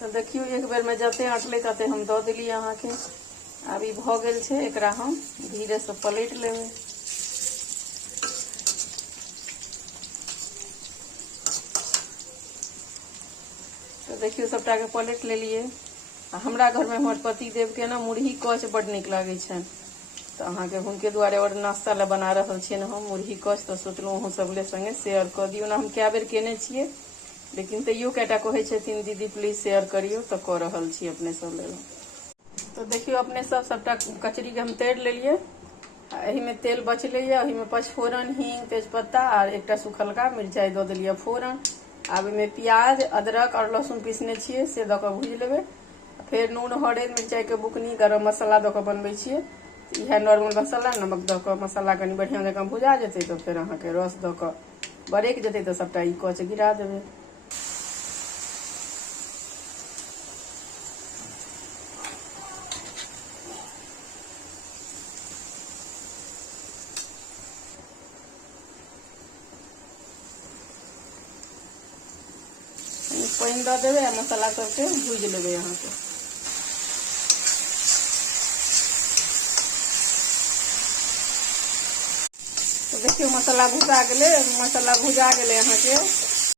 तो देखियो एक बेर में जते अटले तते हम दऽ देलिए अहाँ के। आब ई भऽ गेल छै, एकरा हम धीरे से पलटि लेबै। तो देखियो सबटा के पलटि लेलिए। हमरा घर में हमर पति देव के ना मुरही कच बड नीक लागे छनि, तो अहाँ के हुनके दुआरे और नाश्ता ला बना रहल छियै हम मुरही कच। तो सोचलहुँ अहूँ सब ले संगे शेयर कऽ दियौ ना। हम कए बेर केने छियै, लेकिन तैयो कएटा कहै छथिन दीदी प्लीज शेयर करियो, तो कऽ रहल छी अपने सब लेल। तो देखियो अपने सब सबटा कचरी के हम तैर लेलिए। एही में तेल बचले ये, एही में पचफोरन, हींग, तेजपत्ता और एकटा सुखलका मिरचाई दऽ देलिए फोरन। आब एहिमे प्याज, अदरक और लहसुन पीसने छियै से दऽ कऽ भूजि लेबै। फिर नून, हरैद, मिरचाई के बुकनी, गरम मसाला दऽ कऽ बनबै छियै। इएह नॉर्मल मसाला, नमक दऽ कऽ मसाला कनि बढ़िया जकाँ भुजा जेतै तो फिर अहाँ के रस दऽ कऽ बरकि जेतै तो सबटा ई कच गिरा देबै। पानि दऽ देबै आ मसाला सबके भूजि लेबै अहाँ के। तो देखियो मसाला भुजा गेलै, मसाला भुजा गेलै अहाँ के।